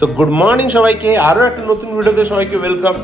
তো good morning সবাইকে, আরও একটা নতুন ভিডিওতে সবাইকে ওয়েলকাম।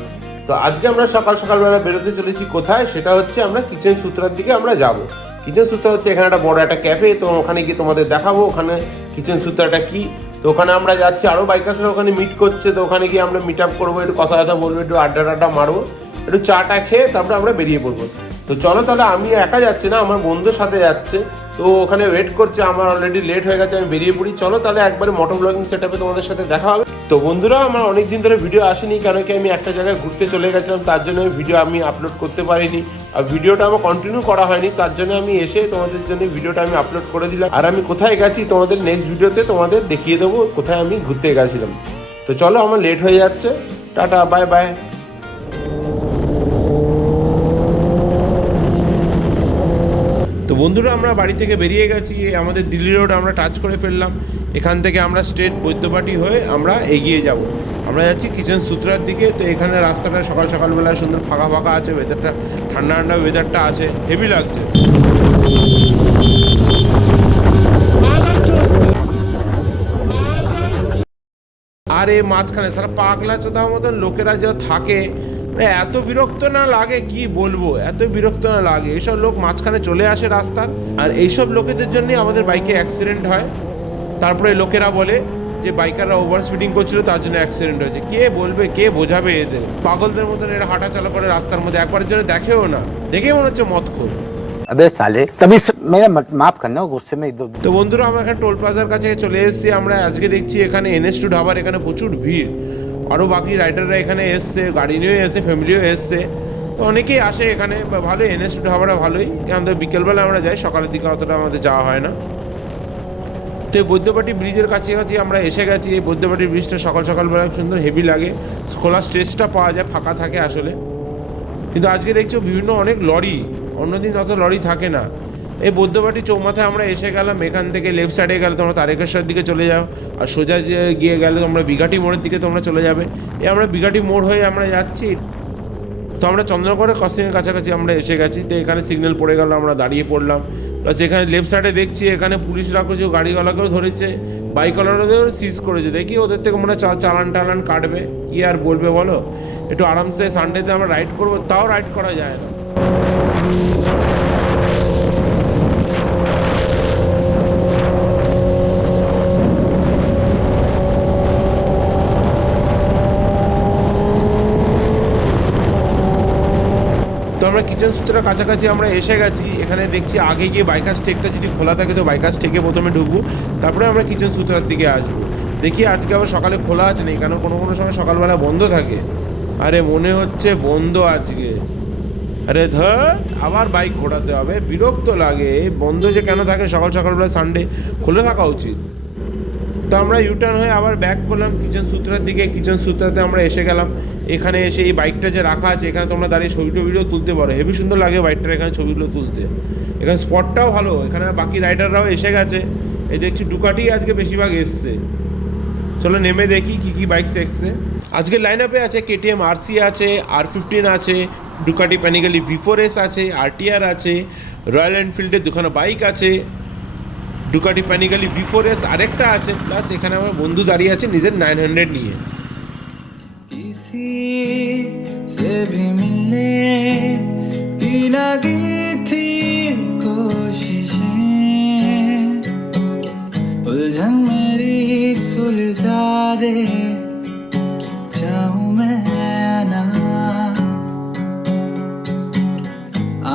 তো আজকে আমরা সকালবেলা বেরোতে চলেছি। কোথায়? সেটা হচ্ছে আমরা কিচেন সূত্রার দিকে আমরা যাব। কিচেন সূত্রা হচ্ছে এখানে একটা বড় একটা ক্যাফে, তো ওখানে গিয়ে তোমাদের দেখাবো ওখানে কিচেন সূত্রাটা কি। তো ওখানে আমরা যাচ্ছি, আরও বাইকার্সরা ওখানে মিট করছে, তো ওখানে গিয়ে আমরা মিট আপ করবো, একটু কথা বলবো, একটু আড্ডা মারবো, একটু চাটা খেয়ে তারপরে আমরা বেরিয়ে পড়বো। তো চলো তাহলে, আমি একা যাচ্ছি না, আমার বন্ধুর সাথে যাচ্ছে, তো ওখানে ওয়েট করছে, আমার অলরেডি লেট হয়ে গেছে, আমি বেরিয়ে পড়ি। চলো তাহলে একবারে মোটো ব্লগিং সেট আপে তোমাদের সাথে দেখা হবে। তো বন্ধুরা, আমার অনেকদিন ধরে ভিডিও আসেনি, কেন কি আমি একটা জায়গায় ঘুরতে চলে গেছিলাম, তার জন্য ভিডিও আমি আপলোড করতে পারিনি, আর ভিডিওটা আমার কন্টিনিউ করা হয়নি, তার জন্য আমি এসে তোমাদের জন্য ভিডিওটা আমি আপলোড করে দিলাম। আর আমি কোথায় গেছি তোমাদের নেক্সট ভিডিওতে তোমাদের দেখিয়ে দেবো কোথায় আমি ঘুরতে গেছিলাম। তো চলো, আমার লেট হয়ে যাচ্ছে, টাটা, বাই বাই। তো বন্ধুরা, আমরা বাড়ি থেকে বেরিয়ে গেছি, আমাদের দিল্লি রোড আমরা টাচ করে ফেললাম। এখান থেকে আমরা স্ট্রেট বৈদ্যবাটি হয়ে আমরা এগিয়ে যাব। আমরা যাচ্ছি কিচেন সূত্রার দিকে। তো এখানে রাস্তাটা সকালবেলা সুন্দর ফাঁকা আছে, ওয়েদারটা ঠান্ডা ওয়েদারটা আছে, হেভি লাগছে। আর এই মাঝখানে সারা পাগলা চোদার মতন লোকেরা যা থাকে, এত বিরক্ত না লাগে কি বলবো, এত বিরক্ত না লাগে। এইসব লোক মাঝখানে চলে আসে রাস্তার, আর এইসব লোকেদের জন্যই আমাদের বাইকে অ্যাক্সিডেন্ট হয়। তারপরে লোকেরা বলে যে বাইকাররা ওভার স্পিডিং করছিল, তার জন্য অ্যাক্সিডেন্ট হয়েছে। কে বলবে, কে বোঝাবে এদের? পাগলদের মতন এরা হাঁটা চালা করে রাস্তার মধ্যে, একবারের জন্য দেখেও না, দেখে মনে হচ্ছে মদখোর। अबे साले तभी मेरा माफ करना, गुस्से में इधर। তো বন্ধুরা, আমরা এখানে টোল প্লাজার কাছে চলে এসেছি। আমরা আজকে দেখছি এখানে NS2 ঢাবার এখানে প্রচুর ভিড়, আরও বাকি রাইডাররা এখানে এসছে, গাড়ি নিয়েও এসছে, ফ্যামিলিও এসছে, তো অনেকেই আসে এখানে। ভালো NS2 ঢাবাটা ভালোই। আমাদের বিকেলবেলা আমরা যাই, সকালের দিকে অতটা আমাদের যাওয়া হয় না। তো এই বৈদ্যবাটি ব্রিজের কাছাকাছি আমরা এসে গেছি। এই বৈদ্যবাটি ব্রিজটা সকালবেলা সুন্দর হেভি লাগে, খোলা স্ট্রেচটা পাওয়া যায়, ফাঁকা থাকে আসলে। কিন্তু আজকে দেখছো বিভিন্ন অনেক লরি, অন্যদিন অত লরি থাকে না। এই বৈদ্যবাটি চৌমাথায় আমরা এসে গেলাম। এখান থেকে লেফট সাইডে গেলে তোমরা তারকেশ্বর দিকে চলে যাও, আর সোজা গিয়ে গেলে তোমরা বিঘাটি মোড়ের দিকে তোমরা চলে যাবে। আমরা বিঘাটি মোড় হয়ে আমরা যাচ্ছি। তো আমরা চন্দ্রনগরের ক্রসিংয়ের কাছাকাছি আমরা এসে গেছি। তো এখানে সিগন্যাল পড়ে গেল, আমরা দাঁড়িয়ে পড়লাম। প্লাস এখানে লেফট সাইডে দেখছি এখানে পুলিশরা কিছু গাড়িওয়ালাকেও ধরেছে, বাইকওয়ালাদেরও সিজ করেছে। দেখি ওদের থেকে মনে হয় চালান কাটবে, কি আর বলবে বলো। একটু আরামসে সানডেতে আমরা রাইড করবো, তাও রাইড করা যায় না। তো আমরা কিচেন সূত্রের কাছাকাছি আমরা এসে গেছি। এখানে দেখছি আগে গিয়ে বাইকার স্টেকটা যদি খোলা থাকে, তো বাইকার স্টেকে প্রথমে ঢুকবো, তারপরে আমরা কিচেন সূত্রার দিকে আসবো। দেখি আজকে আবার সকালে খোলা আছে নাকি, কারণ কোনো সময় সকালবেলা বন্ধ থাকে। আরে মনে হচ্ছে বন্ধ আজকে। আরে ধর, আবার বাইক ঘোরাতে হবে, বিরক্ত লাগে। বন্ধ যে কেন থাকে সকালবেলা, সানডে খুলে থাকা উচিত। তো আমরা ইউটার্ন হয়ে আবার ব্যাক করলাম কিচেন সূত্রার দিকে। কিচেন সূত্রাতে আমরা এসে গেলাম। এখানে এসে এই বাইকটা যে রাখা আছে, এখানে তোমরা দাঁড়িয়ে ছবিও তুলতে পারো, হেভি সুন্দর লাগে বাইকটার এখানে ছবিগুলো তুলতে। এখানে স্পটটাও ভালো, এখানে বাকি রাইডাররাও এসে গেছে। এই দেখছি ডুকাটি আজকে বেশিরভাগ এসছে। চলো নেমে দেখি কি বাইকস এসছে। আজকে লাইন আপে আছে KTM RC আছে, R15 আছে, ডুকাটি প্যানিগালি V4S আছে, RTR আছে, রয়্যাল এনফিল্ডের দুখানা বাইক আছে, ডুকাটি প্যানিগালি V4S আরেকটা আছে, প্লাস এখানে আমার বন্ধু দাঁড়িয়ে আছে নিজের 900 নিয়ে। किसी से भी मिलने की लगी थी कोशिशें, उलझन मेरी सुलझा दे, चाहूं मैं ना,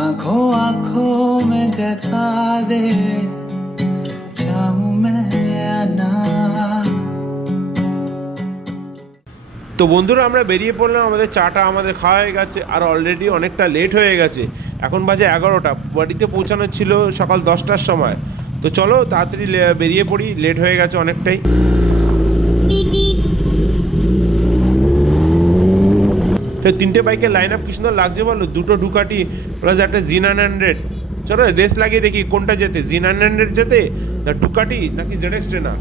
आंखों में जता दे, चाहूं मैं ना। তো বন্ধুরা, আমরা বেরিয়ে পড়লাম। আমাদের চাটা আমাদের খাওয়া হয়ে গেছে, আর অলরেডি অনেকটা লেট হয়ে গেছে। এখন বাজে 11টা, বাড়িতে পৌঁছানোর ছিল সকাল 10টার সময়। তো চলো তাড়াতাড়ি বেরিয়ে পড়ি, লেট হয়ে গেছে অনেকটাই। তো 3টে বাইকের লাইন আপ কি সুন্দর লাগছে বলো, দুটো ডুকাটি প্লাস একটা Z900। চলো রেস লাগিয়ে দেখি কোনটা যেতে, Z900 যেতে না ডুকাটি নাকি ZX ট্রেনার।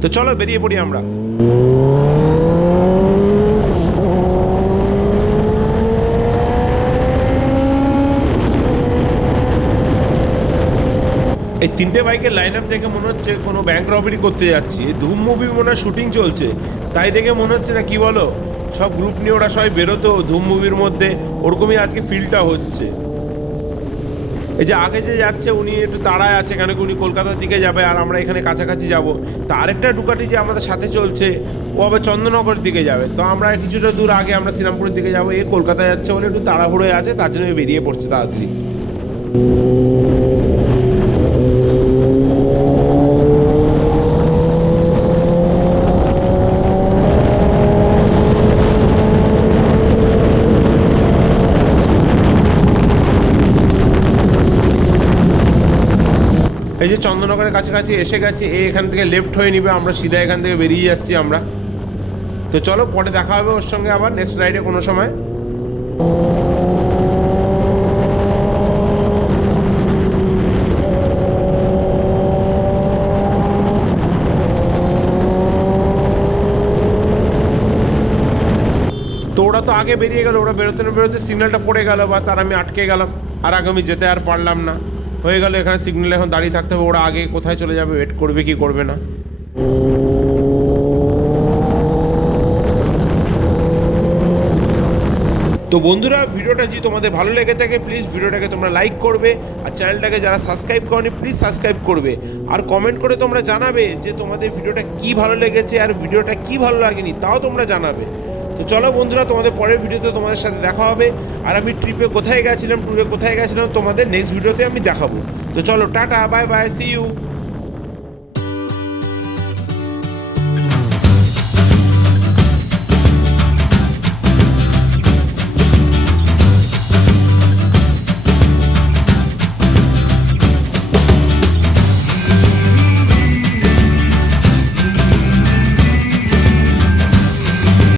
তো চলো বেরিয়ে পড়ি আমরা। তিনটে বাইকের লাইন আপ দেখে মনে হচ্ছে কোনো ব্যাংক রবারি করতে যাচ্ছি। ধুম মুভি মনে হয় শুটিং চলছে, তাই দেখে মনে হচ্ছে না কি বলো, সব গ্রুপ নিয়ে ওরা সবাই বেরোতো ধুম মুভির মধ্যে, ওরকমই আজকে ফিলটা হচ্ছে। এই যে আগে যে যাচ্ছে উনি একটু তাড়ায় আছে, কেন কি উনি কলকাতার দিকে যাবে আর আমরা এখানে কাছাকাছি যাব। তা আরেকটা ডুকাটি যে আমাদের সাথে চলছে ও আবার চন্দননগরের দিকে যাবে, তো আমরা কিছুটা দূর আগে আমরা শ্রীরামপুরের দিকে যাবো। এ কলকাতায় যাচ্ছে বলে একটু তাড়াহুড়োয় আছে, তার জন্য বেরিয়ে পড়ছে তাড়াতাড়ি। এই যে চন্দননগরের কাছাকাছি এসে গেছি, এখান থেকে লেফট হয়ে নিবে, আমরা সিধা এখান থেকে বেরিয়ে যাচ্ছি আমরা। তো চলো পরে দেখা হবে ওর সঙ্গে আবার নেক্সট রাইডে কোনো সময়। তো ওরা তো আগে বেরিয়ে গেল, ওরা বেরোতে না বেরোতে সিগন্যালটা পড়ে গেল, বাস আর আমি আটকে গেলাম, আর আগে আমি যেতে আর পারলাম না, হয়ে গেল এখানে সিগন্যাল, এখন দাঁড়িয়ে থাকতে হবে। ওরা আগে কোথায় চলে যাবে, ওয়েট করবে কি করবে না। তো বন্ধুরা, ভিডিওটা যদি তোমাদের ভালো লেগে থাকে প্লিজ ভিডিওটাকে তোমরা লাইক করবে, আর চ্যানেলটাকে যারা সাবস্ক্রাইব করনি প্লিজ সাবস্ক্রাইব করবে, আর কমেন্ট করে তোমরা জানাবে যে তোমাদের ভিডিওটা কি ভালো লেগেছে আর ভিডিওটা কি ভালো লাগেনি, তাও তোমরা জানাবে। তো চলো বন্ধুরা, তোমাদের পরের ভিডিওতে তোমাদের সাথে দেখা হবে, আর আমি ট্রিপে কোথায় গেছিলাম, ট্যুরে কোথায় গেছিলাম, তোমাদের নেক্সট ভিডিওতে আমি দেখাবো। তো চলো, tata, bye bye, see you.